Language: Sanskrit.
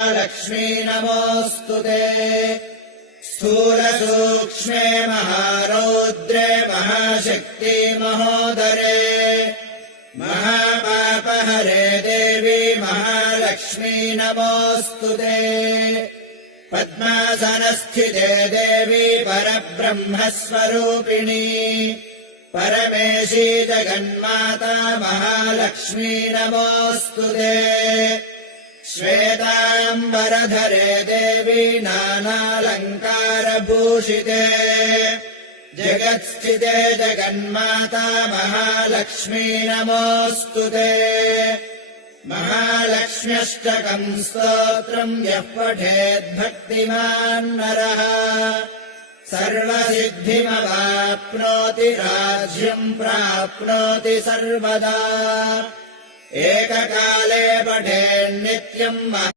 लक्ष्मी नमोऽस्तु ते स्थूलसूक्ष्मे महारौद्रे महाशक्ति महोदरे महापापहरे देवी महालक्ष्मी नमोऽस्तु ते पद्मासनस्थिते देवी परब्रह्मस्वरूपिणी परमेशी जगन्माता महालक्ष्मी नमोऽस्तु ते श्वेताम्बरधरे देवी नानालङ्कारभूषिते जगत्स्थिते जगन्माता महालक्ष्मी नमोऽस्तु ते महालक्ष्म्यष्टकम् स्तोत्रम् यः पठेद्भक्तिमान् नरः सर्वसिद्धिमवाप्नोति राज्यम् प्राप्नोति सर्वदा एककाले पठेन्नित्यम्